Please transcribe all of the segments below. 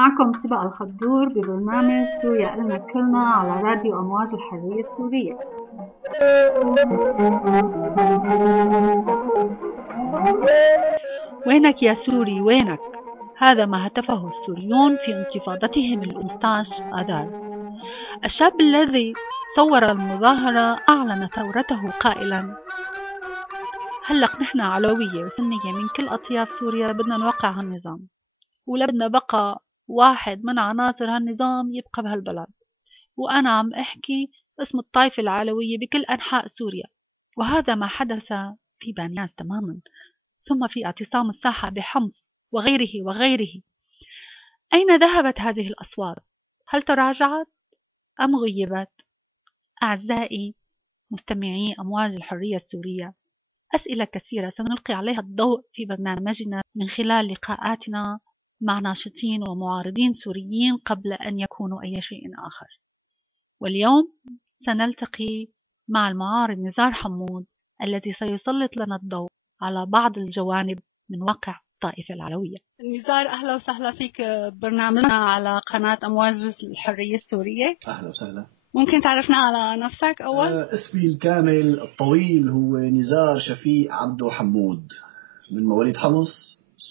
معكم سبا الخدور ببرنامج سوريا إلنا كلنا على راديو أمواج الحرية السورية. وينك يا سوري وينك؟ هذا ما هتفه السوريون في انتفاضتهم ال 15 آذار. الشاب الذي صور المظاهرة أعلن ثورته قائلا: هلق نحن علوية وسنية من كل أطياف سوريا بدنا نوقع هالنظام، ولا بدنا بقى واحد من عناصر هالنظام يبقى بهالبلد. وأنا عم أحكي اسم الطائفة العلوية بكل أنحاء سوريا. وهذا ما حدث في بانياس تماما، ثم في اعتصام الساحة بحمص وغيره وغيره. أين ذهبت هذه الأصوات؟ هل تراجعت أم غيبت؟ أعزائي مستمعي أمواج الحرية السورية، أسئلة كثيرة سنلقي عليها الضوء في برنامجنا من خلال لقاءاتنا مع ناشطين ومعارضين سوريين قبل أن يكونوا أي شيء آخر. واليوم سنلتقي مع المعارض نزار حمود الذي سيسلط لنا الضوء على بعض الجوانب من واقع الطائفة العلوية. نزار، أهلا وسهلا فيك برنامجنا على قناة أمواج الحرية السورية. أهلا وسهلا. ممكن تعرفنا على نفسك أول؟ اسمي الكامل الطويل هو نزار شفيق عبدو حمود، من مواليد حمص،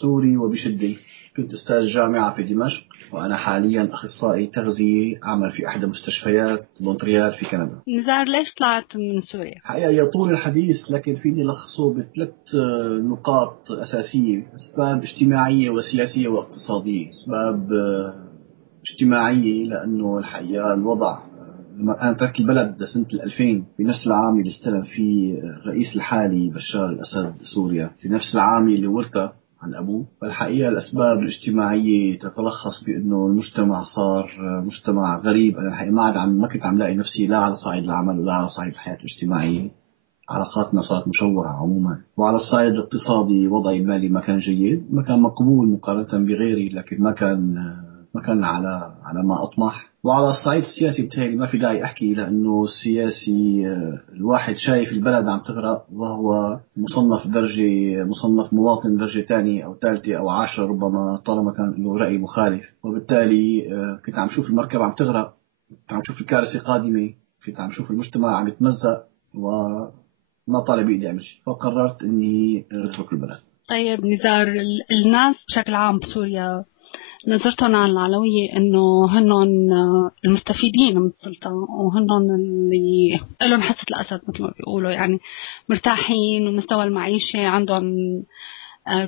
سوري وبشدة. كنت أستاذ جامعة في دمشق، وأنا حاليا أخصائي تغذية أعمل في إحدى مستشفيات مونتريال في كندا. نزار، ليش طلعت من سوريا؟ حقيقة يطول الحديث، لكن فيني لخصه بثلاث نقاط أساسية: أسباب اجتماعية وسياسية واقتصادية. أسباب اجتماعية لأنه الحقيقة الوضع لما أنا ترك البلد سنة 2000 في نفس العام اللي استلم فيه الرئيس الحالي بشار الأسد سوريا، في نفس العام اللي ورثه عن أبوه. فالحقيقة الأسباب الاجتماعية تتلخص بأنه المجتمع صار مجتمع غريب. أنا الحقيقة ما كنت عم لاقي نفسي لا على صعيد العمل ولا على صعيد الحياة الاجتماعية. علاقاتنا صارت مشوهة عموما. وعلى الصعيد الاقتصادي وضعي المالي ما كان جيد، ما كان مقبول مقارنة بغيري، لكن ما كان على ما أطمح. وعلى الصعيد السياسي بتهيألي ما في داعي أحكي، لأنه السياسي الواحد شايف البلد عم تغرق وهو مصنف مواطن درجة ثانية أو ثالثة أو 10 ربما، طالما كان له رأي مخالف. وبالتالي كنت عم شوف المركبة عم تغرق، كنت عم شوف الكارثة قادمة، كنت عم شوف المجتمع عم يتمزق، وما طالع بإيدي أعمل شيء. فقررت إني أترك البلد. طيب نزار، الناس بشكل عام بسوريا نظرتهم على العلوية إنه هنن المستفيدين من السلطة، وهنن اللي لهم حصة الأسد مثل ما بيقولوا، يعني مرتاحين ومستوى المعيشة عندهم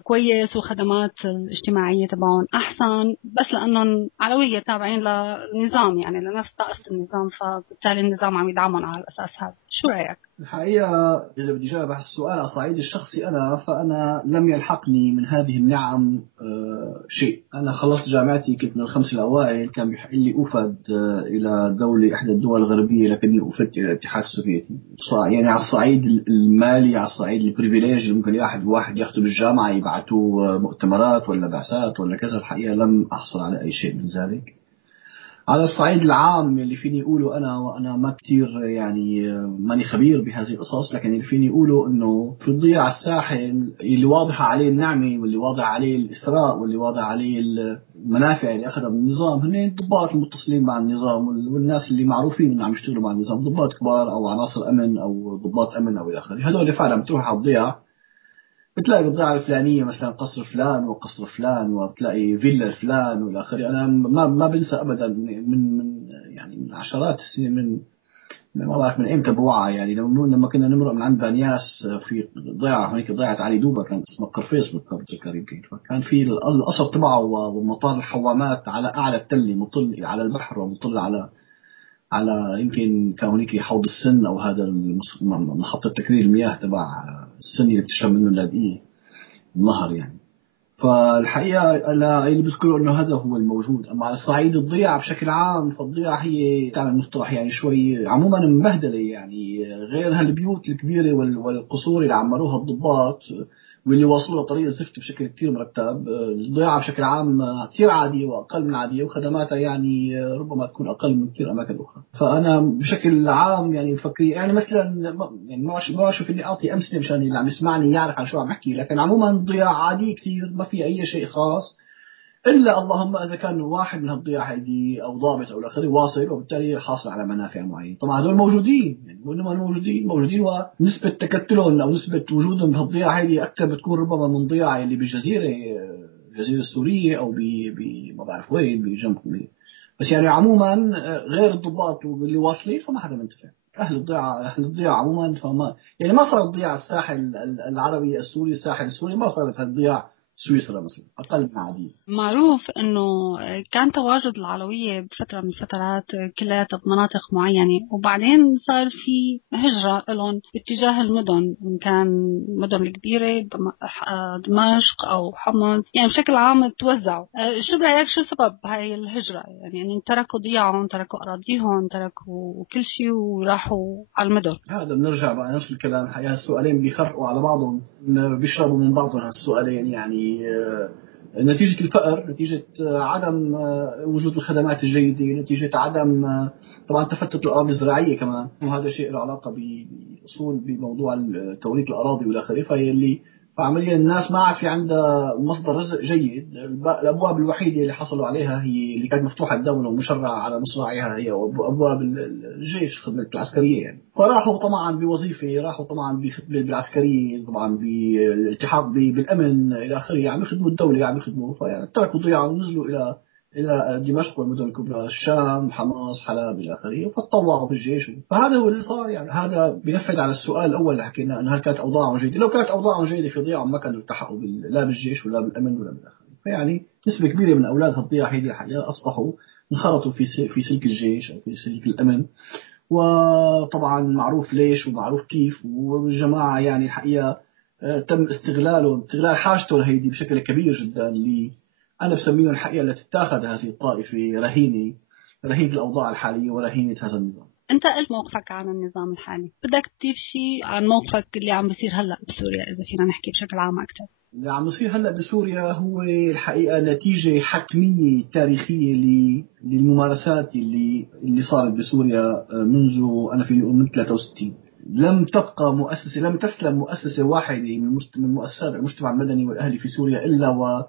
كويس وخدمات الاجتماعية تبعهم أحسن، بس لأنهم علوية تابعين للنظام، يعني لنفس طائفة النظام، فبالتالي النظام عم يدعمهم على الأساس هذا. شو رأيك؟ الحقيقة إذا بدي جاوب على السؤال على الصعيد الشخصي، فأنا لم يلحقني من هذه النعم شيء. أنا خلصت جامعتي كنت من الخمس الأوائل، كان بيحق لي أوفد إلى دولة إحدى الدول الغربية، لكني أوفدت إلى الاتحاد السوفيتي. يعني على الصعيد المالي، على الصعيد البريفيليج اللي ممكن واحد ياخده بالجامعة يبعثوه مؤتمرات ولا بعثات ولا كذا، الحقيقة لم أحصل على أي شيء من ذلك. على الصعيد العام اللي فيني أقوله وأنا ما كتير يعني ماني خبير بهذه القصص، لكن اللي فيني أقوله إنه في الضياع على الساحل اللي واضح عليه النعمة واللي واضح عليه الإثراء واللي واضح عليه المنافع اللي أخذها من النظام، هن الضباط المتصلين مع النظام والناس اللي معروفين إنهم عم يشتغلوا مع النظام، ضباط كبار أو عناصر أمن أو ضباط أمن أو إلى آخره. هذول فعلا بتروح على الضياع، بتلاقي بالضيعة الفلانية مثلا قصر فلان وقصر فلان، وبتلاقي فيلا فلان والى اخره. انا ما بنسى ابدا من عشرات السنين، ما بعرف من امتى بوعى، يعني لما كنا نمرق من عند بانياس في ضيعة هناك، ضيعة علي دوبا، كان اسمها قرفيص بتذكر يمكن. فكان في القصر تبعه ومطار الحوامات على اعلى التلة، مطل على البحر ومطل على يمكن كان هناك حوض السن او هذا محطة تكرير المياه تبع السن اللي بتشرب منه اللاذقية النهر يعني. فالحقيقة اللي بذكره انه هذا هو الموجود. اما على صعيد الضياع بشكل عام، فالضياع هي تعمل مصطلح يعني شوي عموما مبهدلة، يعني غير هالبيوت الكبيرة والقصور اللي عمروها الضباط واللي واصلوا طريق الزفت بشكل كتير مرتب. الضياعة بشكل عام كتير عادية وأقل من عادية، وخدماتها يعني ربما تكون أقل من كتير أماكن أخرى. فأنا بشكل عام يعني بفكر يعني مثلا يعني ما أشوف إني أعطي أمثلة مشان اللي عم يسمعني يعرف عن شو عم أحكي، لكن عموما الضياع عادي كتير، ما في أي شيء خاص. إلا اللهم إذا كان واحد من هالضياع هيدي أو ضابط أو الآخر واصل وبالتالي حاصل على منافع معينة. طبعا هذول موجودين، يعني وإنما موجودين ونسبة تكتلهم أو نسبة وجودهم بهالضياع هيدي أكثر بتكون ربما من ضياع اللي بالجزيرة، الجزيرة السورية أو ما بعرف وين بجنب. بس يعني عموما غير الضباط واللي واصلين فما حدا منتفع. أهل الضياع عموما فما يعني ما صار ضياع الساحل العربي السوري، الساحل السوري ما صارت هالضياع سويسرا مثلا، أقل من عادية. معروف أنه كان تواجد العلوية بفترة من الفترات كلياتها بمناطق معينة، وبعدين صار في هجرة لهم باتجاه المدن، إن كان مدن الكبيرة دمشق أو حمص، يعني بشكل عام توزعوا. شو برأيك شو سبب هاي الهجرة؟ يعني أنهم تركوا ضياعهم، تركوا أراضيهم، تركوا كل شيء وراحوا على المدن. هذا بنرجع بقى نفس الكلام، الحقيقة السؤالين بيخرقوا على بعضهم، بيشربوا من بعضهم هالسؤالين. يعني نتيجة الفقر، نتيجة عدم وجود الخدمات الجيدة، نتيجة عدم طبعا تفتت الأراضي الزراعية كمان، وهذا شيء له علاقة بأصول بموضوع توريث الأراضي والآخر. فعمليا الناس ما عاد في عندها مصدر رزق جيد. الأبواب الوحيدة اللي حصلوا عليها هي اللي كانت مفتوحة الدولة ومشرعة على مصراعيها، هي أبواب الجيش، الخدمة العسكرية يعني. فراحوا طبعا بوظيفة، راحوا طبعا بخدمة بالعسكرية، طبعا بالالتحاق بالأمن إلى آخره، يعني يخدموا الدولة، يعني يخدموا. فتركوا ضياع ونزلوا إلى دمشق والمدن الكبرى، الشام، حماس، حلب إلى آخره، فتطوعوا في الجيش. فهذا هو اللي صار. يعني هذا بينفذ على السؤال الأول اللي حكينا، أنه هل كانت أوضاعهم جيدة؟ لو كانت أوضاعهم جيدة في ضياعهم ما كانوا التحقوا لا بالجيش ولا بالأمن ولا بالآخره. فيعني نسبة كبيرة من أولاد هالضياع هذه الحقيقة أصبحوا انخرطوا في سلك الجيش أو في سلك الأمن. وطبعا معروف ليش ومعروف كيف. والجماعة يعني الحقيقة تم استغلال حاجته لهيدي بشكل كبير جدا. أنا بسميه الحقيقة التي تتاخذ هذه الطائفة رهينة الأوضاع الحالية ورهينة هذا النظام. أنت قلت موقفك عن النظام الحالي، بدك تضيف شيء عن موقفك اللي عم بيصير هلأ بسوريا إذا فينا نحكي بشكل عام أكثر؟ اللي عم يصير هلأ بسوريا هو الحقيقة نتيجة حتمية تاريخية للممارسات اللي صارت بسوريا منذ أنا فيني أقول من 63. لم تسلم مؤسسة واحدة من مؤسسات المجتمع المدني والأهلي في سوريا إلا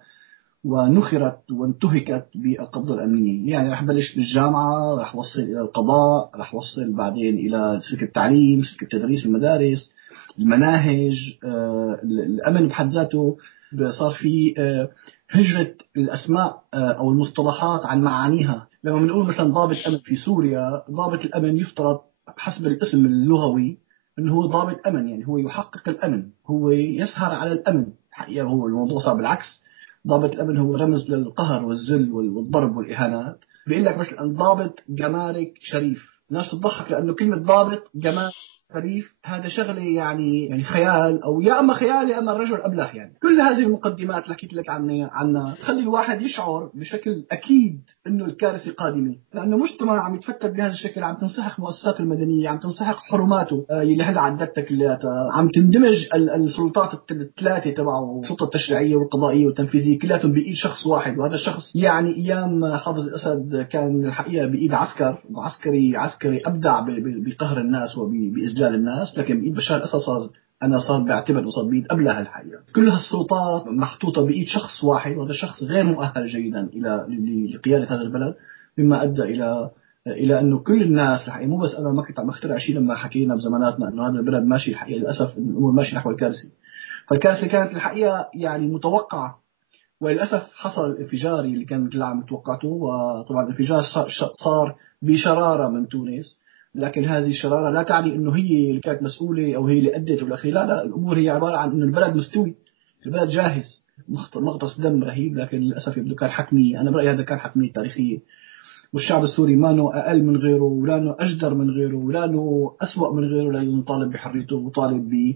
ونخرت وانتهكت بالقبضة الأمنية. يعني رح بلش بالجامعة، رح وصل إلى القضاء، رح وصل بعدين إلى سلك التعليم، سلك التدريس، المدارس، المناهج، الأمن بحد ذاته. صار في هجرة الأسماء أو المصطلحات عن معانيها. لما بنقول مثلا ضابط أمن في سوريا، ضابط الأمن يفترض حسب الاسم اللغوي أنه هو ضابط أمن، يعني هو يحقق الأمن، هو يسهر على الأمن. الحقيقة هو الموضوع صار بالعكس. ضابط الأمن هو رمز للقهر والذل والضرب والإهانات. بيقول لك مثلا ضابط جمارك شريف، ناس تضحك لأنه كلمة ضابط جمارك شريف هذا شغله يعني خيال، او يا اما خيال يا اما الرجل ابلغ. يعني كل هذه المقدمات اللي حكيت لك عنها تخلي الواحد يشعر بشكل اكيد انه الكارثه قادمه، لانه مجتمع عم يتفتت بهذا الشكل، عم تنسحق مؤسساته المدنيه، عم تنسحق حرماته اللي هلا عدتها كلياتها، عم تندمج السلطات الثلاثه تبعه، السلطه التشريعيه والقضائيه والتنفيذيه كلياتهم بايد شخص واحد. وهذا الشخص يعني ايام حافظ الاسد كان الحقيقه بايد عسكري ابدع بقهر الناس وبإذلال الناس، لكن بإيد بشار الأسد صار بعتبر وصار بإيد أبلها الحقيقة. كل هالسلطات محطوطة بإيد شخص واحد، وهذا الشخص غير مؤهل جيدا لقيادة هذا البلد، مما أدى إلى أنه كل الناس الحقيقة، مو بس أنا ما كنت عم أخترع شيء لما حكينا بزماناتنا أنه هذا البلد ماشي الحقيقة، للأسف الأمور ماشي نحو الكارثة. فالكارثة كانت الحقيقة يعني متوقعة، وللأسف حصل الانفجار اللي كان مثل عم توقعته. وطبعا الانفجار صار بشرارة من تونس، لكن هذه الشرارة لا تعني أنه هي اللي كانت مسؤولة أو هي اللي أدت والأخير. لا، الأمور هي عبارة عن أنه البلد مستوي، البلد جاهز، مغطس دم رهيب، لكن للأسف يبدو كان حتمية. أنا برأيي هذا كان حتمية تاريخية، والشعب السوري ما نو أقل من غيره، ولا نو أجدر من غيره، ولا نو أسوأ من غيره، لا يطالب بحريته وطالب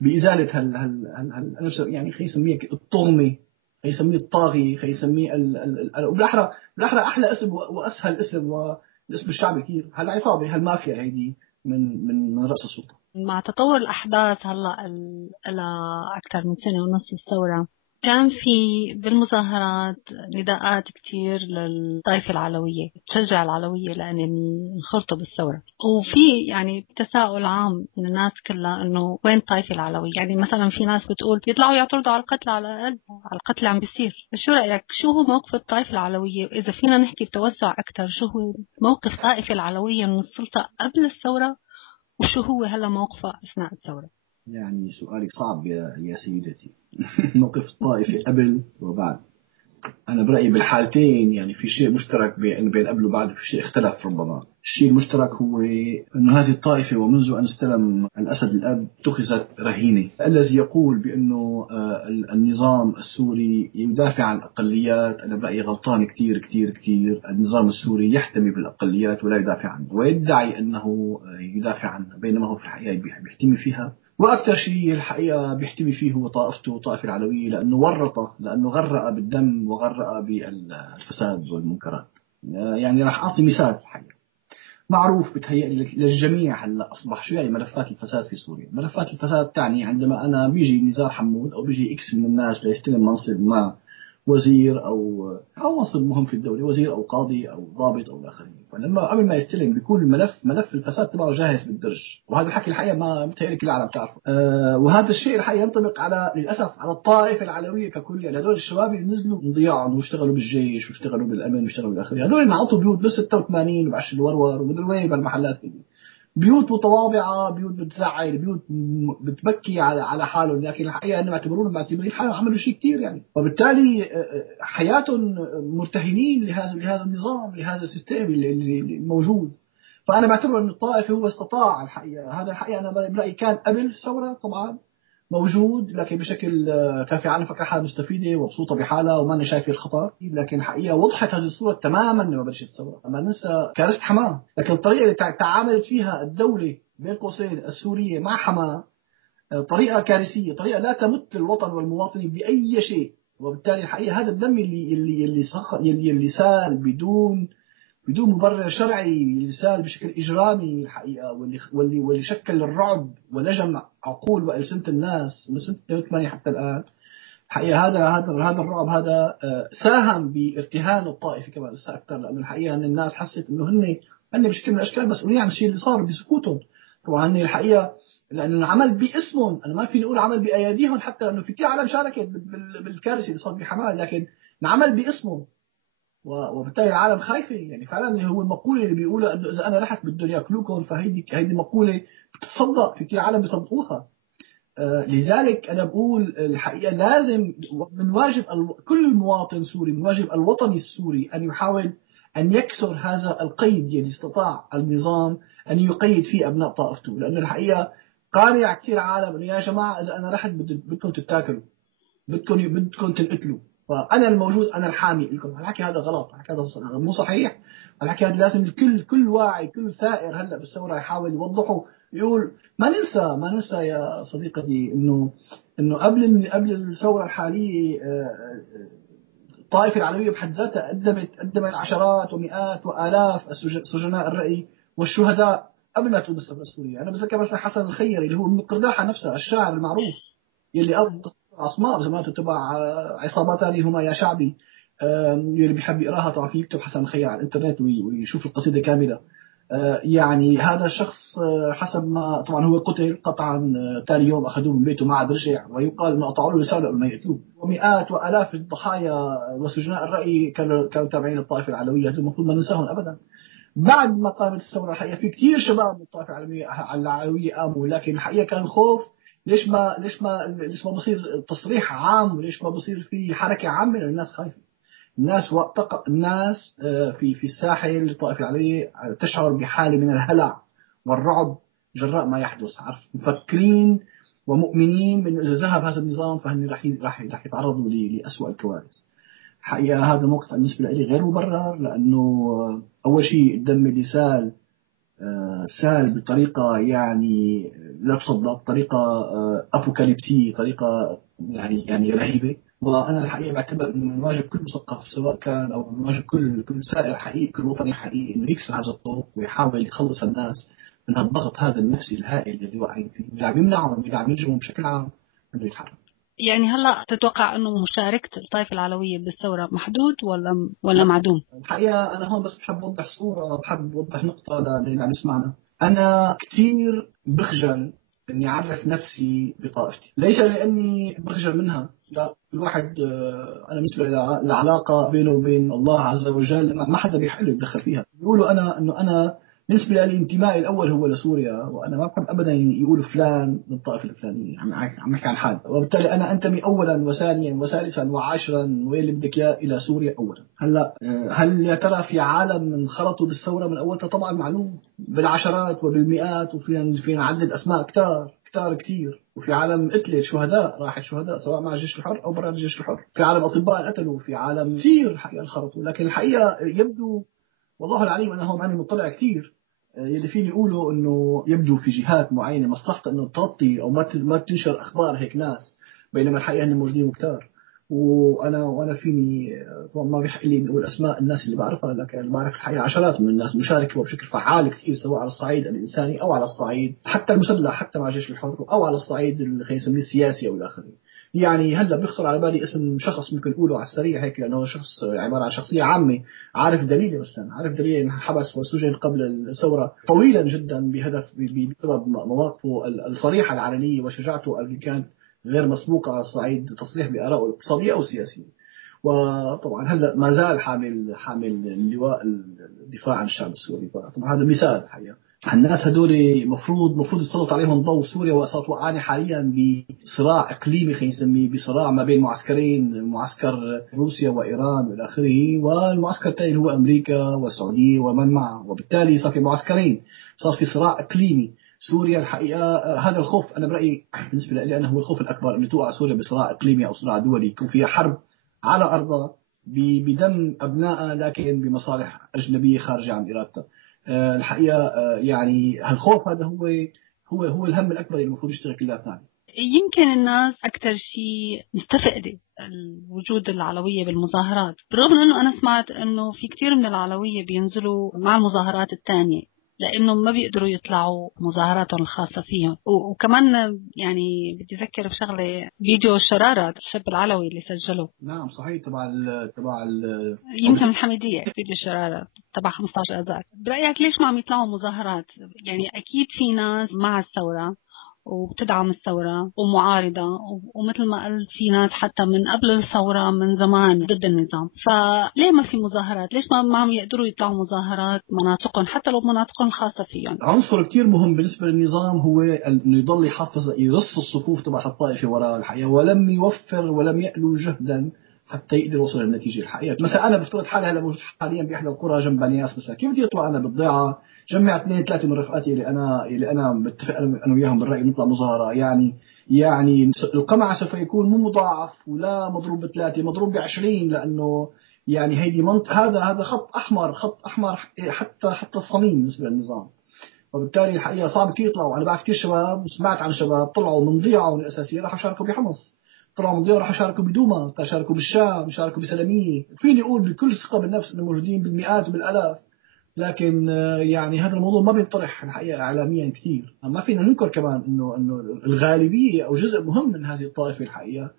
بإزالة أنا يعني خلينا نسميه الطغمة، يسميه الطاغي، يسميه وبالأحرى أحلى اسم وأسهل اسم، والاسم الشعبي كثير، هالعصابة، هالمافيا هيدي من رأس السلطة. مع تطور الأحداث هلأ إلى أكثر من سنة ونص الثورة، كان في بالمظاهرات نداءات كتير للطائفة العلوية، تشجع العلوية لأن ينخرطوا بالثورة، وفي يعني تساؤل عام من الناس كلها إنه وين الطائفة العلوية. يعني مثلا في ناس بتقول بيطلعوا يعترضوا على القتل، على القتل اللي عم بيصير. شو رأيك؟ شو هو موقف الطائفة العلوية؟ إذا فينا نحكي بتوسع أكثر، شو هو موقف الطائفة العلوية من السلطة قبل الثورة، وشو هو هلا موقفها أثناء الثورة؟ يعني سؤالك صعب يا سيدتي. موقف الطائفة قبل وبعد. أنا برأيي بالحالتين يعني في شيء مشترك بين قبل وبعد، وفي شيء اختلف ربما. الشيء المشترك هو أن هذه الطائفة ومنذ أن استلم الأسد الأب اتخذت رهينة. الذي يقول بأنه النظام السوري يدافع عن الأقليات، أنا برأيي غلطان كتير كتير كتير. النظام السوري يحتمي بالأقليات ولا يدافع عنها، ويدعي أنه يدافع عنها بينما هو في الحقيقة بيحتمي فيها. وأكثر شيء الحقيقة بيحتمي فيه هو طائفته، طائفة العلوية، لأنه ورطه، لأنه غرق بالدم وغرق بالفساد والمنكرات. يعني راح أعطي مثال الحقيقة معروف بتهيألي للجميع هلا أصبح شو يعني ملفات الفساد في سوريا. ملفات الفساد تعني عندما أنا بيجي نزار حمود أو بيجي إكس من الناس ليستلم منصب ما، وزير أو منصب مهم في الدولة، وزير أو قاضي أو ضابط أو آخره، فلما قبل ما يستلم بيكون ملف الفساد تبعه جاهز بالدرج. وهذا الحكي الحقيقة ما متهيألي كل العالم تعرفه. وهذا الشيء الحقيقة ينطبق على للأسف على الطائفة العلوية ككل. يعني هدول الشباب اللي نزلوا انضياعهم واشتغلوا بالجيش واشتغلوا بالأمن واشتغلوا بالآخره، هدول انعطوا بيوت بال 86 وبعش الورور ومدري وين بالمحلات، بيوت متواضعة، بيوت بتزعل، بيوت بتبكي على حالهم، لكن الحقيقة أنهم معتبرين حالهم عملوا شيء كتير يعني. وبالتالي حياتهم مرتهنين لهذا النظام، لهذا السيستم اللي موجود. فأنا بعتبر أن الطائفة هو استطاع الحقيقة هذا. الحقيقة أنا برأيي كان قبل الثورة طبعا موجود، لكن بشكل كان في عالم فكر حالها مستفيدة ومبسوطة بحالها وما شايفة الخطر. لكن الحقيقة وضحت هذه الصورة تماما لما بلشت الثورة. ما ننسى كارثة حماه، لكن الطريقة اللي تعاملت فيها الدولة بين قوسين السورية مع حماه طريقة كارثية، طريقة لا تمت الوطن والمواطنين بأي شيء. وبالتالي الحقيقة هذا الدم اللي سال بدون مبرر شرعي، اللي سال بشكل إجرامي الحقيقة، واللي شكل الرعب ولجم عقول وألسنة الناس من سنة 88 حتى الآن. الحقيقة هذا الرعب هذا ساهم بارتهان الطائفة كمان لسه أكثر، لأن الحقيقة أن الناس حست إنه هن بشكل من الأشكال مسؤولين عن الشيء اللي صار بسكوتهم. طبعا هن الحقيقة لأنه العمل باسمهم، أنا ما فيني أقول عمل بأياديهم، حتى لأنه في كثير عالم شاركت بالكارثة اللي صار بحماه، لكن العمل باسمهم. وبالتالي العالم خايفة. يعني فعلا اللي هو المقولة اللي بيقولها انه اذا انا رحت بدهم ياكلوكم، فهيدي مقولة بتتصدق، في كثير عالم بيصدقوها. لذلك انا بقول الحقيقة لازم من واجب كل مواطن سوري، من واجب الوطني السوري ان يحاول ان يكسر هذا القيد الذي استطاع النظام ان يقيد فيه ابناء طائفته. لانه الحقيقة قانع كثير عالم انه يا جماعة اذا انا رحت بدكم تتاكلوا، بدكم تنقتلوا، فأنا الموجود، أنا الحامي لكم. الحكي هذا غلط، الحكي هذا مو صحيح. الحكي هذا لازم كل واعي، كل ثائر هلا بالثورة يحاول يوضحه. يقول ما ننسى يا صديقتي إنه قبل الثورة الحالية الطائفة العلوية بحد ذاتها قدمت عشرات ومئات وآلاف سجناء الرأي والشهداء قبل ما تقوم الثورة السورية. أنا بذكر مثلا حسن الخيري اللي هو من قرداحة نفسها، الشاعر المعروف يلي أرض أسماء زمانته تبع عصابات هذه هما يا شعبي. يلي بيحب يقراها طبعا في يكتب حسن خير على الانترنت ويشوف القصيدة كاملة. يعني هذا الشخص حسب ما طبعا هو قتل قطعا، ثاني يوم أخذوه من بيته ما عاد رجع، ويقال أنه قطعوا له رسالة قبل ما يقتلوه. ومئات وآلاف الضحايا وسجناء الرأي كانوا تابعين للطائفة العلوية، المفروض ما ننساهم أبدا. بعد ما قامت الثورة الحقيقة في كثير شباب من الطائفة العلوية قاموا، لكن الحقيقة كان خوف. ليش ما بصير تصريح عام، وليش ما بصير في حركة عامة؟ لأن الناس خايفة. الناس في الساحل الطائفة العلوية تشعر بحالة من الهلع والرعب جراء ما يحدث. عارف، مفكرين ومؤمنين من إذا ذهب هذا النظام فهن راح يتعرضوا لأسوأ الكوارث. حقيقة هذا الموقف بالنسبة لي غير مبرر، لأنه أول شيء الدم اللي سال بطريقة يعني لا تصدق، طريقة أبوكاليبسية، طريقة يعني رهيبة. وأنا الحقيقة بعتبر إنه من واجب كل مثقف سواء كان، أو من واجب كل سائر حقيقي، كل وطني حقيقي، إنه يكسر هذا الطرق ويحاول يخلص الناس من الضغط هذا النفسي الهائل اللي واقعين فيه، اللي عم يمنعهم، اللي عم يجرهم بشكل عام إنه يتحرك. يعني هلا تتوقع انه مشاركة الطائفة العلوية بالثورة محدود ولا معدوم؟ الحقيقة أنا هون بس بحب أوضح صورة، بحب أوضح نقطة للي عم يسمعنا. أنا كثير بخجل إني أعرف نفسي بطائفتي، ليس لأني بخجل منها، لا. الواحد أنا بالنسبة العلاقة بينه وبين الله عز وجل ما حدا بيحل يتدخل فيها. بيقولوا أنا بالنسبة لي انتمائي الأول هو لسوريا، وأنا ما بحب أبدا يقولوا فلان من الطائفة الفلانية، عم أحكي عن حالي، وبالتالي أنا أنتمي أولا وثانيا وثالثا وعاشرا وين اللي بدك إياه إلى سوريا أولا. هلا هل يا ترى في عالم انخرطوا بالثورة من أولها؟ طبعا معلوم، بالعشرات وبالمئات، وفينا نعدد أسماء كتير. وفي عالم قتلت شهداء، راحت شهداء سواء مع الجيش الحر أو برا الجيش الحر، في عالم أطباء قتلوا، في عالم كثير حقيقة انخرطوا. لكن الحقيقة يبدو، والله العليم أنا هون ماني مطلع كثير، يلي فيني يقولوا انه يبدو في جهات معينه مصلحتها انه تغطي او ما تنشر اخبار هيك ناس، بينما الحقيقه انهم موجودين كتار. وانا فيني طبعا ما بيحق لي نقول اسماء الناس اللي بعرفها، لكن بعرف الحقيقه عشرات من الناس مشاركه بشكل فعال كثير، سواء على الصعيد الانساني او على الصعيد حتى المسلح، حتى مع الجيش الحر، او على الصعيد اللي خلينا نسميه السياسي او الى اخره. يعني هلا بيخطر على بالي اسم شخص ممكن نقوله على السريع هيك، لانه شخص عباره عن شخصيه عامه. عارف دليلي مثلا، عارف دليلي انه حبس وسجن قبل الثوره طويلا جدا بسبب مواقفه الصريحه العلنيه وشجاعته اللي كانت غير مسبوقه على الصعيد تصريح بارائه الاقتصاديه او السياسيه. وطبعا هلا ما زال حامل لواء الدفاع عن الشعب السوري. طبعا هذا مثال الحقيقه. الناس هدول مفروض يسلط عليهم ضوء سوريا، وصارت وقعانة حاليا بصراع اقليمي خلينا نسميه، بصراع ما بين معسكرين، معسكر روسيا وايران والى اخره، والمعسكر الثاني هو امريكا والسعوديه ومن معه، وبالتالي صار في معسكرين، صار في صراع اقليمي. سوريا الحقيقه هذا الخوف انا برايي بالنسبه لي انا هو الخوف الاكبر، انه توقع سوريا بصراع اقليمي او صراع دولي، يكون فيها حرب على ارضها بدم ابنائها، لكن بمصالح اجنبيه خارجه عن ارادتها. الحقيقه يعني هالخوف هذا هو الهم الاكبر اللي المفروض يشتغل كلياتنا عليه. يمكن الناس أكثر شيء مستفقدة الوجود العلوية بالمظاهرات، برغم أنه أنا سمعت أنه في كتير من العلوية بينزلوا مع المظاهرات الثانية لأنه ما بيقدروا يطلعوا مظاهراتهم الخاصة فيهم. وكمان يعني بدي أذكر بشغلة، فيديو الشرارة الشاب العلوي اللي سجله. نعم صحيح، يمكن الحميدية، فيديو الشرارة تبع 15 أذار. برأيك ليش ما عم يطلعوا مظاهرات؟ يعني أكيد في ناس مع الثورة وبتدعم الثورة ومعارضة، ومثل ما قلت في ناس حتى من قبل الثورة من زمان ضد النظام. فليه ما في مظاهرات؟ ليش ما عم يقدروا يطلعوا مظاهرات مناطقهم حتى لو مناطقهم الخاصة فيهم؟ عنصر كتير مهم بالنسبة للنظام هو انه يضل يرص الصفوف تبع الطائفة وراء الحقيقة، ولم يوفر ولم يألو جهدا حتى يقدر يوصل للنتيجة الحقيقية. مثلا أنا بفترض حالي هلا موجود حاليا بإحدى القرى جنب بنياس، مثلا كيف بدي أطلع أنا بالضيعة جمع 2-3 من رفقاتي اللي أنا متفق أنا وياهم بالرأي نطلع مظاهرة؟ يعني القمع سوف يكون مو مضاعف ولا مضروب ب3، مضروب ب20، لأنه يعني هيدي هذا خط أحمر حتى الصميم بالنسبة للنظام. وبالتالي الحقيقة صعب كثير يطلعوا. أنا بعرف كثير شباب، سمعت عن شباب طلعوا من ضيعهم الأساسية راحوا شاركوا بحمص، طلعوا من ضيعة راحوا شاركوا بدوما، شاركوا بالشام، شاركوا بسلمية. فيني أقول بكل ثقة بالنفس إنه موجودين بالمئات وبالآلاف، لكن يعني هذا الموضوع ما بينطرح الحقيقة إعلاميا كثير. ما فينا ننكر كمان إنه الغالبية أو جزء مهم من هذه الطائفة الحقيقة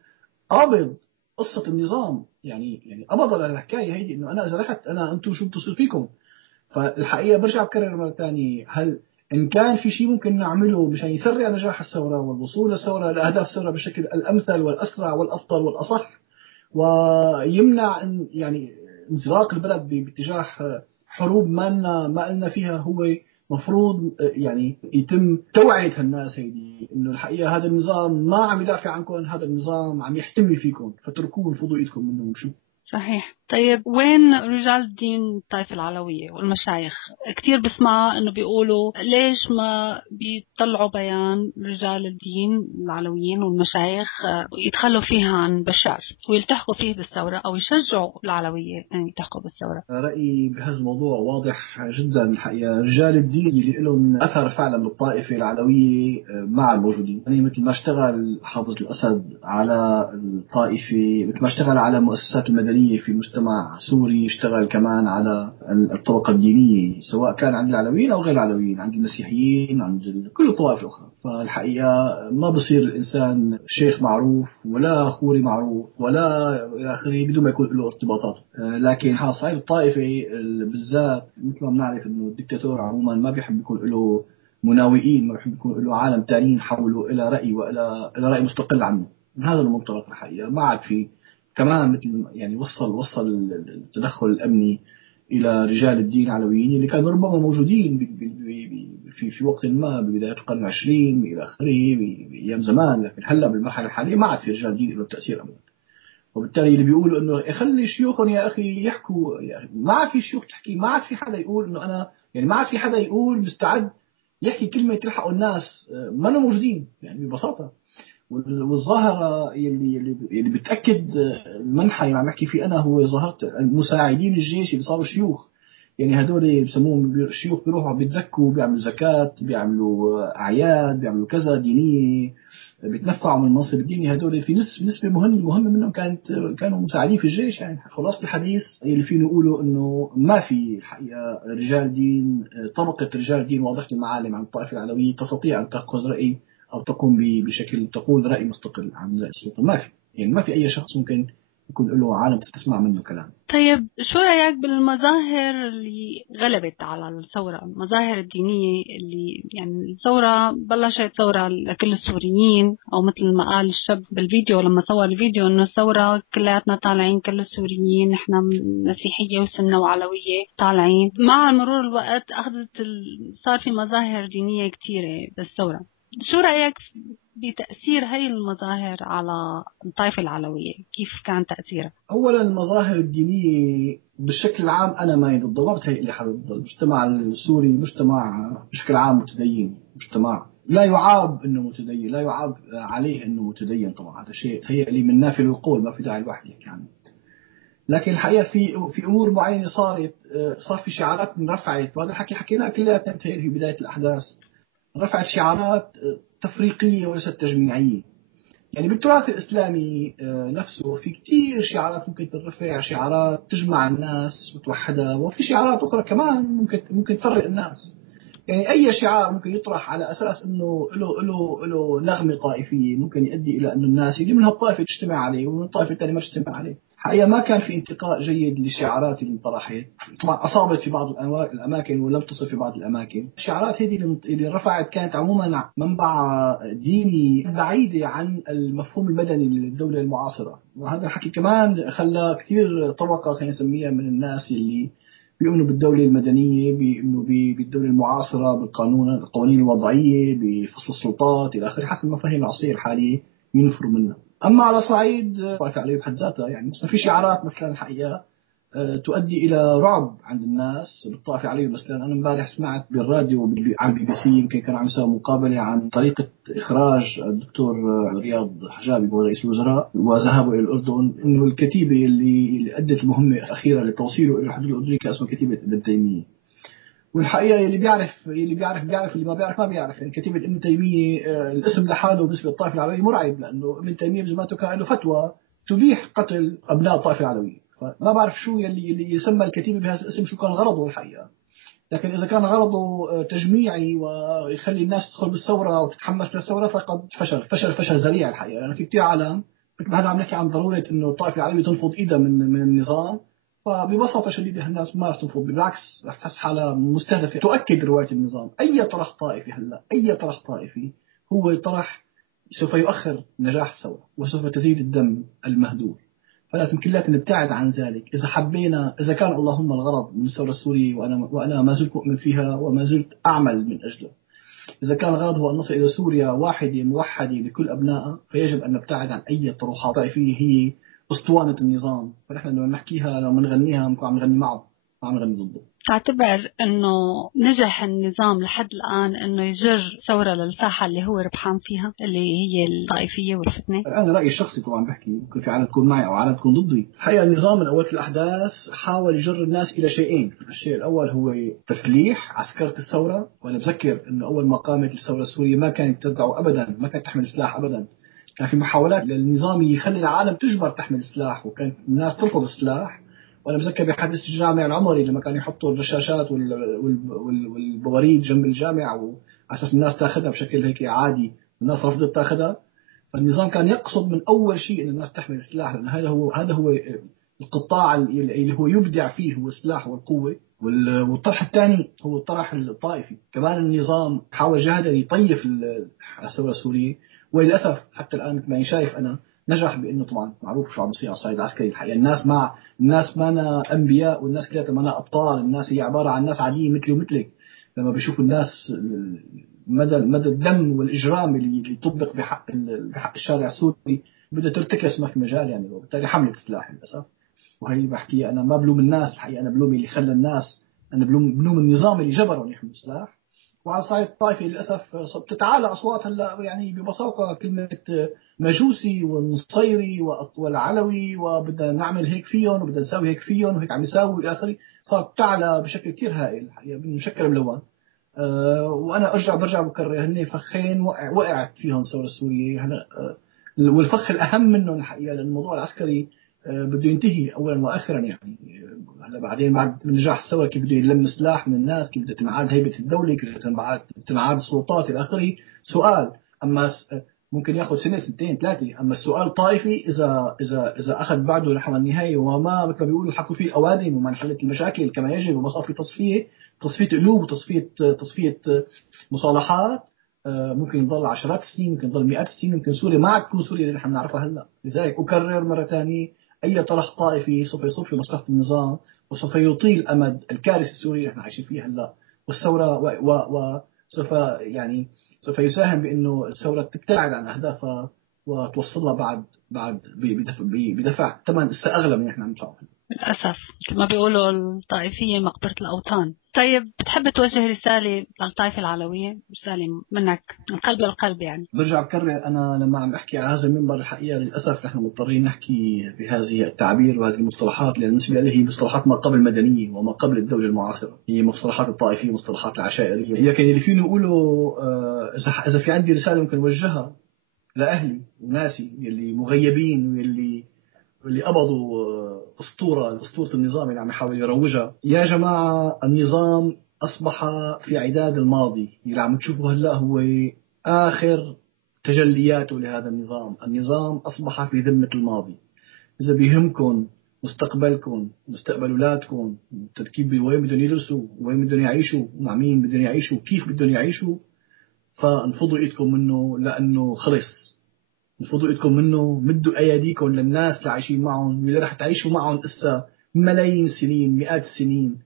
قابض قصة النظام، يعني قبض على الحكاية هيدي، إنه أنا إذا رحت أنتم شو بتصير فيكم. فالحقيقة برجع بكرر مرة ثانية، هل إن كان في شيء ممكن نعمله مشان يسرع نجاح الثورة والوصول للثورة لأهداف الثورة بالشكل الأمثل والأسرع والأفضل والأصح، ويمنع يعني انزلاق البلد باتجاه حروب ما لنا فيها، هو مفروض يعني يتم توعية الناس هيدي إنه الحقيقة هذا النظام ما عم يدافع عنكم، هذا النظام عم يحتمي فيكم، فتركوه فضوا إيدكم منه. شو صحيح. طيب وين رجال الدين الطائفة العلوية والمشايخ؟ كتير بسمع انه بيقولوا ليش ما بيطلعوا بيان رجال الدين العلويين والمشايخ يتخلوا فيها عن بشار ويلتحقوا فيه بالثورة، او يشجعوا العلوية ان يلتحقوا بالثورة؟ رأيي بهذا الموضوع واضح جدا الحقيقة. رجال الدين اللي لهم أثر فعلا بالطائفة العلوية مع الموجودين، يعني مثل ما اشتغل حافظ الأسد على الطائفة، مثل ما اشتغل على المؤسسات المدنية في مستوى المجتمع السوري اشتغل كمان على الطبقة الدينية، سواء كان عند العلويين أو غير العلويين، عند المسيحيين، عند كل الطوائف الأخرى. فالحقيقة ما بصير الإنسان شيخ معروف ولا خوري معروف ولا إلى آخره بدون ما يكون له ارتباطات. لكن على الصعيد الطائفي بالذات مثل ما بنعرف إنه الدكتاتور عموما ما بيحب يكون له مناوئين، ما بيحب يكون له عالم تانيين حوله إلى رأي وإلى رأي مستقل عنه. من هذا المنطلق الحقيقة ما عاد في كمان مثل يعني وصل التدخل الأمني إلى رجال الدين العلويين اللي كانوا ربما موجودين في وقت ما ببداية القرن العشرين إلى آخره بأيام زمان، لكن هلا بالمرحلة الحالية ما عاد في رجال دين له تأثير أبدا. وبالتالي اللي بيقولوا إنه خلي شيوخهم يا أخي يحكوا، يعني ما عاد في شيوخ تحكي، ما عاد في حدا يقول إنه أنا يعني ما عاد في حدا يقول مستعد يحكي كلمة تلحقوا الناس، ما هم موجودين يعني ببساطة. والظاهرة اللي بتأكد المنحى اللي عم بحكي فيه أنا هو ظاهرة المساعدين الجيش اللي صاروا شيوخ. يعني هدول بسموهم الشيوخ، بيروحوا بيتزكوا، بيعملوا زكاة، بيعملوا أعياد، بيعملوا كذا دينية، بيتنفعوا من المنصب الديني. هدول في نسبة مهمة منهم كانوا مساعدين في الجيش. يعني خلاص الحديث اللي فينا نقوله إنه ما في الحقيقة رجال دين، طبقة رجال دين واضحة المعالم عن الطائفة العلوية تستطيع أن تأخذ رأي أو تقوم بشكل تقول رأي مستقل عن رأي السلطة. ما في، يعني ما في أي شخص ممكن يكون له عالم تسمع منه كلام. طيب شو رأيك بالمظاهر اللي غلبت على الثورة، المظاهر الدينية اللي يعني الثورة بلشت ثورة لكل السوريين، أو مثل ما قال الشاب بالفيديو لما صور الفيديو إنه الثورة كلياتنا طالعين كل السوريين، إحنا مسيحية وسنة وعلوية طالعين. مع مرور الوقت صار في مظاهر دينية كتيرة بالثورة. شو رأيك بتأثير هاي المظاهر على الطائفة العلوية؟ كيف كان تأثيرها؟ أولا المظاهر الدينية بشكل عام أنا ما ضدها، ما بتهيألي حدا ضد. المجتمع السوري مجتمع بشكل عام متدين، مجتمع لا يعاب إنه متدين، لا يعاب عليه إنه متدين. طبعا هذا شيء تهيألي من نافل القول، ما في داعي الواحد يحكي عنه. لكن الحقيقة في أمور معينة صار في شعارات رفعت، وهذا الحكي حكيناه كلياتنا في بداية الأحداث. رفعت شعارات تفريقية وليست تجميعية. يعني بالتراث الإسلامي نفسه في كتير شعارات ممكن ترفع، شعارات تجمع الناس وتوحدها، وفي شعارات أخرى كمان ممكن تفرق الناس. يعني أي شعار ممكن يطرح على أساس إنه له نغمة طائفية، ممكن يؤدي إلى إنه الناس اللي من هالطائفة تجتمع عليه ومن الطائفة الثانية ما تجتمع عليه. حقيقة ما كان في انتقاء جيد للشعارات اللي انطرحت. طبعا أصابت في بعض الأماكن ولم تصب في بعض الأماكن. الشعارات هذه اللي رفعت كانت عموما منبع ديني بعيدة عن المفهوم المدني للدولة المعاصرة. وهذا الحكي كمان خلى كثير طبقة خلينا نسميها من الناس اللي بيؤمنوا بالدولة المدنية، بيؤمنوا بالدولة المعاصرة، القوانين الوضعية، بفصل السلطات إلى آخره، حسب المفاهيم العصرية الحالية ينفروا منها. أما على صعيد الطائفة عليه بحد ذاتها، يعني مثلا في شعارات مثلا الحقيقة تؤدي إلى رعب عند الناس بالطائفة عليه. مثلا أنا امبارح سمعت بالراديو عن BBC، يمكن كانوا عم يسووا مقابلة عن طريقة إخراج الدكتور رياض حجابي رئيس الوزراء وذهابه إلى الأردن، إنه الكتيبة اللي أدت المهمة الأخيرة لتوصيله إلى الحدود الأردنية اسمها كتيبة ابن تيمية. والحقيقة اللي بيعرف اللي ما بيعرف ما بيعرف. يعني كتيبة ابن تيمية الاسم لحاله بالنسبة للطائفة العلوية مرعب، لأنه ابن تيمية بزمانته كان له فتوى تبيح قتل أبناء الطائفة العلوية. فما بعرف شو اللي يسمى الكتيبة بهذا الاسم شو كان غرضه الحقيقة. لكن إذا كان غرضه تجميعي ويخلي الناس تدخل بالثورة وتتحمس للثورة فقد فشل ذريع الحقيقة. يعني في كتير عالم مثل هذا عم نحكي عن ضرورة إنه الطائفة العلوية تنفض إيدها من النظام، فببساطة شديدة الناس ما رح تنفض، بالعكس رح تحس حالها مستهدفة. تؤكد رواية النظام أي طرح طائفي أي طرح طائفي هو طرح سوف يؤخر نجاح الثورة وسوف تزيد الدم المهدور. فلازم كلنا نبتعد عن ذلك إذا حبينا، إذا كان اللهم الغرض من الثورة السورية وأنا ما زلت مؤمن فيها وما زلت أعمل من أجله. إذا كان الغرض هو أن نصل إلى سوريا واحدة موحدة لكل أبنائها، فيجب أن نبتعد عن أي طروحات طائفية هي أسطوانة النظام. فنحن لما نحكيها لما نغنيها بنكون عم نغني معه، ما عم نغني ضده. تعتبر انه نجح النظام لحد الان انه يجر ثوره للساحه اللي هو ربحان فيها، اللي هي الطائفيه والفتنه؟ انا رايي الشخصي طبعا بحكي، ممكن في عالم تكون معي او عالم تكون ضدي. الحقيقه النظام من اول الاحداث حاول يجر الناس الى شيئين. الشيء الاول هو تسليح عسكره الثوره، وانا بذكر انه اول ما قامت الثوره السوريه ما كانت تدعو ابدا، ما كانت تحمل سلاح ابدا. كان في محاولات للنظام يخلي العالم تجبر تحمل سلاح، وكانت الناس ترفض السلاح وأنا بذكر بحادثة الجامع العمري لما كانوا يحطوا الرشاشات والبواريد جنب الجامع وعلى أساس الناس تاخذها بشكل هيك عادي، الناس رفضت تاخذها. فالنظام كان يقصد من أول شيء إن الناس تحمل السلاح، لأن هذا هو القطاع اللي هو يبدع فيه هو السلاح والقوة. والطرح الثاني هو الطرح الطائفي. كمان النظام حاول جهدا يطيف الثورة السورية، وللأسف حتى الآن مثل ما شايف أنا نجح بأنه طبعا معروف شو عم بيصير على الصعيد العسكري. الحقيقة الناس ما أنبياء، والناس كلها ما أبطال، الناس هي عبارة عن ناس عادية مثلي ومثلك. لما بيشوفوا الناس مدى الدم والإجرام اللي طبق بحق الشارع السوري بدها ترتكس ما في مجال يعني، وبالتالي حملة السلاح للأسف. وهي بحكي أنا ما بلوم الناس الحقيقة، أنا بلوم اللي خلى الناس، أنا بلوم النظام اللي جبرهم يحملوا السلاح. وعلى الصعيد الطائفي للأسف بتتعالى أصوات هلا يعني ببساطة كلمة مجوسي والنصيري والعلوي وبدنا نعمل هيك فيهم وبدنا نساوي هيك فيهم وهيك عم يساوي إلى آخره، صارت تعلى بشكل كثير هائل الحقيقة بشكل ملون. وأنا برجع بكرر هن فخين وقعت فيهم الثورة السورية هلا. والفخ الأهم منهم الحقيقة لأن الموضوع العسكري بده ينتهي أولا وآخرا يعني. هلا بعدين بعد نجاح الثورة كيف بده يلم سلاح من الناس، كيف بده تنعاد هيبة الدولة، كيف بده تنعاد السلطات إلى آخره سؤال. أما ممكن ياخذ سنة سنتين ثلاثة. أما السؤال الطائفي إذا أخذ بعده نحو النهاية وما مثل ما بيقولوا حكوا فيه أوادم وما انحلت المشاكل كما يجب وما صار في تصفية قلوب وتصفية مصالحات، ممكن يضل عشرات السنين، ممكن يضل مئات السنين، ممكن سوريا ما عاد تكون سوريا اللي نحن نعرفها هلا. لذلك أكرر مرة ثانية أي طرح طائفي سوف يصب في مصلحة النظام وسوف يطيل أمد الكارثة السورية اللي نحن عايشين فيها هلا. والثورة سوف يساهم بأنه الثورة تبتعد عن أهدافها وتوصلها بعد بدفع ثمن أغلى من نحن عم ندفعه. للأسف كما بيقولوا الطائفية مقبرة الأوطان. طيب بتحب توجه رسالة للطائفة العلوية، رسالة منك من قلب للقلب يعني؟ برجع بكرر أنا لما عم أحكي على هذا المنبر الحقيقة للأسف نحن مضطرين نحكي بهذه التعبير وهذه المصطلحات، لأن بالنسبة لي هي مصطلحات ما قبل المدنية وما قبل الدولة المعاصرة. هي مصطلحات الطائفية، مصطلحات العشائرية. لكن اللي فينا نقوله إذا في عندي رسالة ممكن أوجهها لأهلي وناسي اللي مغيبين واللي قبضوا أسطورة النظام اللي عم يحاول يروجها. يا جماعة النظام أصبح في عداد الماضي. اللي عم تشوفه هلأ هو آخر تجلياته لهذا النظام أصبح في ذمة الماضي. إذا بيهمكم مستقبلكم مستقبل أولادكم، التركيب وين بدهم يدرسوا وين بدهم يعيشوا ومع مين بدهم يعيشوا وكيف بدهم يعيشوا، فانفضوا إيدكم منه لأنه خلص. انفضوا إيدكم منه، مدوا أياديكم للناس اللي عايشين معهم واللي رح تعيشوا معهم إسا ملايين السنين مئات السنين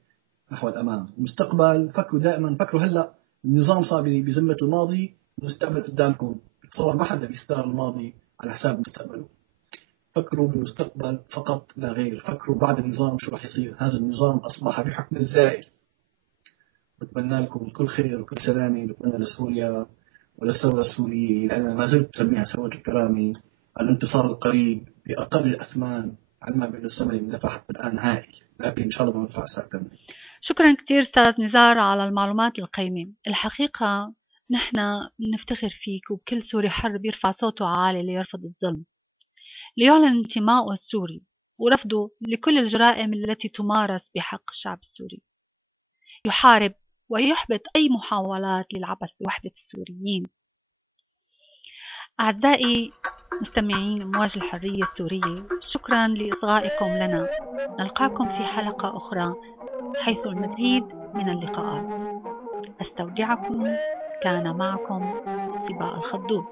نحو الأمام. المستقبل فكروا دائما، فكروا هلأ النظام صار بذمة الماضي، المستقبل قدامكم. بتصور ما حدا بيختار الماضي على حساب مستقبله. فكروا بالمستقبل فقط لا غير. فكروا بعد النظام شو رح يصير. هذا النظام أصبح بحكم الزائل. بتمنى لكم كل خير وكل سلامة. بتمنى لسوريا وللثورة السورية، لأن ما زلت تسميها ثورة الكرامة، الانتصار القريب بأقل الأثمان، علما بأن الثمن اللي دفع حتى الآن هائل، لكن إن شاء الله ما ندفع أكثر منه. شكرا كثير أستاذ نزار على المعلومات القيمة. الحقيقة نحن نفتخر فيك وبكل سوري حر بيرفع صوته عالي ليرفض الظلم، ليعلن انتمائه السوري ورفضه لكل الجرائم التي تمارس بحق الشعب السوري، يحارب ويحبط أي محاولات للعبث بوحدة السوريين. أعزائي مستمعين أمواج الحرية السورية، شكرا لإصغائكم لنا. نلقاكم في حلقة أخرى حيث المزيد من اللقاءات. أستودعكم، كان معكم صباء الخضوب.